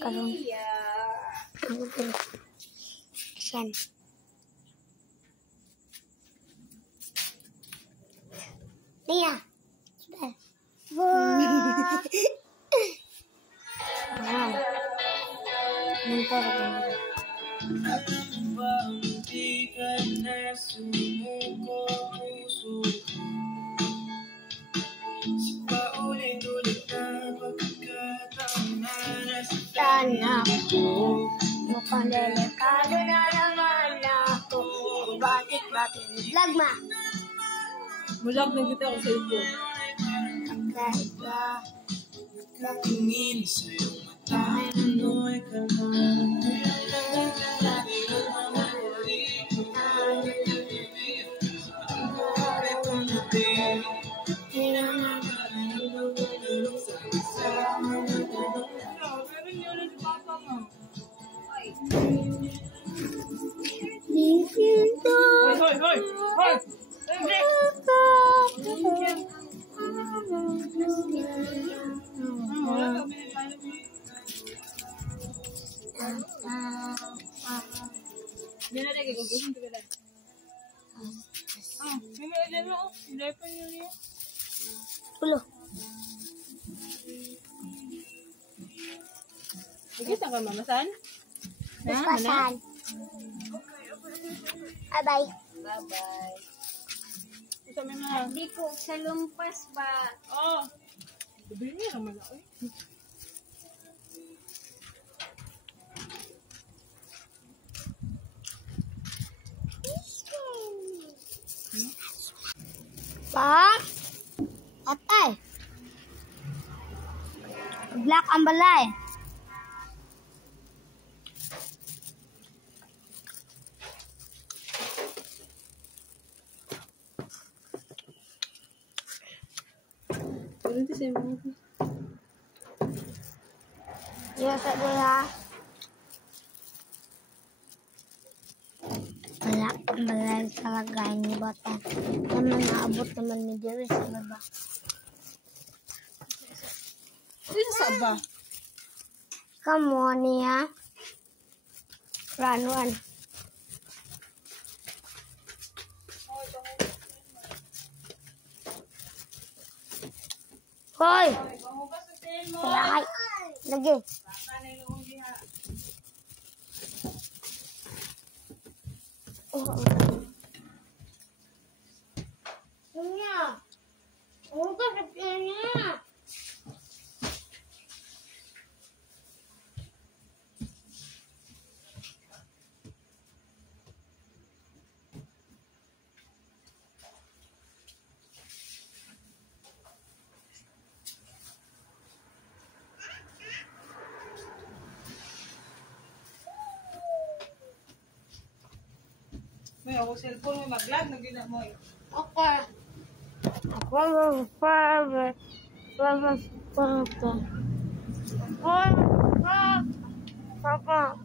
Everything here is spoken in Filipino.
Karon. Ako po. Ayan. Nia. Wow. Mentor ko. Tanah ko, mukhang delikado na naman ako. Batik-batik. Lagma. Mulag na kita ako sa ito. Kaya, Tingin sa iyong mata, ano'y kalma. Hoy! Yan na lagi, gugusin ko na. Hindi na mo. Hindi pa yun. ulo. Sige, saan ka mamasan? Paspasan. Bye-bye. Bye-bye. Gusto mo na. Hindi ko sa lumpas ba? Oh. Sabi niya naman ako eh. Pa? Atay. Black ang balay. Ano ito sa'yo mo? Iya sa dula. Black ang balay sa lagayan ni Bata. Naman naabot naman ni Jerry sa baba. Ano sa ba? Come on, niya. Run. Hoy! Salakay. Lagi. Niya. Huwag ka sa niya. May ako cellphone, may mag-lag, nagina mo eh. Okay. Ako favorite. Papa.